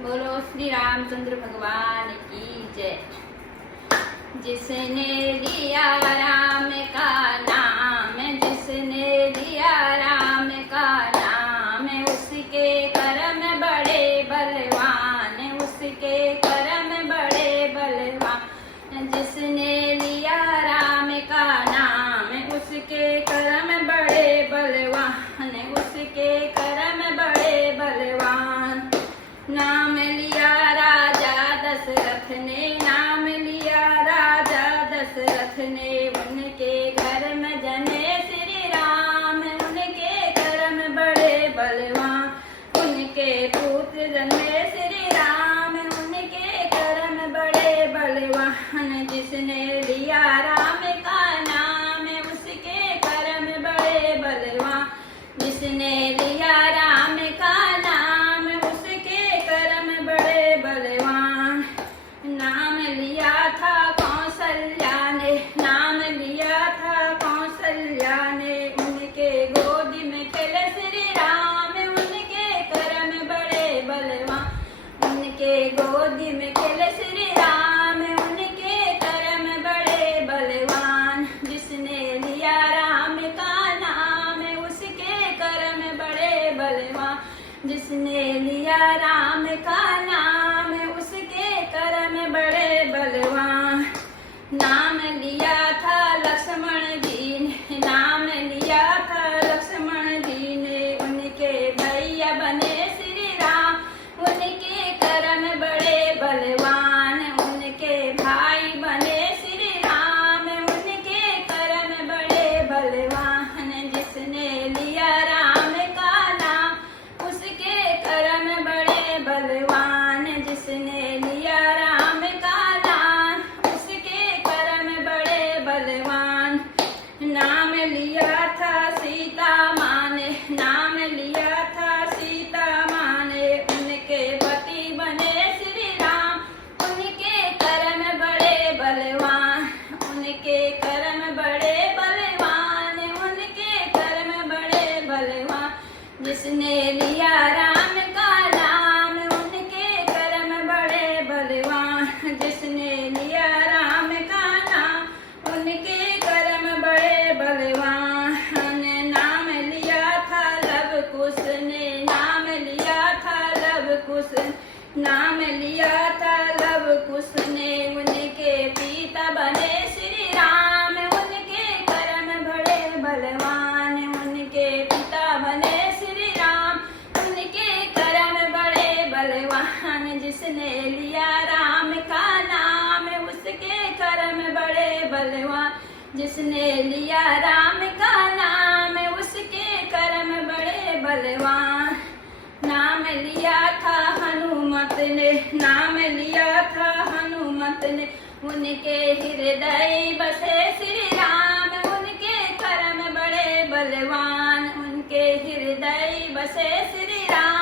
बोलो श्री रामचंद्र भगवान की जय। जिसने लिया राम का नाम, जिसने लिया राम का नाम, उसके कर्म बड़े बलवान, उसके कर्म बड़े बलवान। जिसने लिया राम का नाम, उसके कर्म बड़े बलवान, उसके कर्म बड़े बलवान। नाम लिया राजा दशरथ ने, नाम लिया राजा दशरथ ने, उनके घर में जने श्री राम, उनके कर्म बड़े बलवान। उनके पुत्र जने श्री राम, उनके कर्म बड़े बलवान। जिसने लिया राम का नाम, उसके कर्म बड़े बलवान। जिसने लिया राम का नाम, उसके कर्म बड़े बलवान। नाम लिया था कौशल्या ने, नाम लिया था कौशल्या ने, उनके गोदी में खेले श्री राम, उनके कर्म बड़े बलवान। उनके गोदी में खेले श्री राम, उनके कर्म बड़े बलवान। जिसने लिया राम का नाम, उसके कर्म बड़े बलवान। जिसने लिया राम का नाम, उसके कर्म बड़े बलवान। नाम लिया था लक्ष्मण जी ने, नाम लिया था लक्ष्मण जी ने, उनके भैया बने श्री राम, उनके कर्म बड़े बलवान। उनके भाई बने श्री राम, उनके कर्म बड़े बलवान। जिसने लिया राम का नाम, उसके कर्म बड़े बलवान। जिसने लिया राम का नाम, उसके कर्म बड़े बलवान। नाम लिया था सीता माँ ने, नाम लिया था सीता माँ ने, उनके पति बने श्री राम, उनके कर्म बड़े बलवान। उनके कर्म बड़े बलवान, उनके कर्म बड़े बलवान। जिसने लिया राम का नाम, उनके कर्म बड़े बलवान। जिसने लिया राम का नाम, उनके कर्म बड़े बलवान। नाम लिया था लव कुश ने, नाम लिया था लव कुश, नाम लिया था लव कुश ने, उनके पिता बने श्री राम, उनके कर्म बड़े बलवान। उनके पिता बने श्री राम, उनके कर्म बड़े बलवान। जिसने लिया राम का नाम, उसके कर्म बड़े बलवान। जिसने लिया राम का नाम, उसके कर्म बड़े बलवान। नाम लिया था हनुमत ने, नाम लिया था हनुमत ने, उनके हृदय बसे श्री राम, उनके कर्म बड़े बलवान। उनके हृदय बसे श्री राम,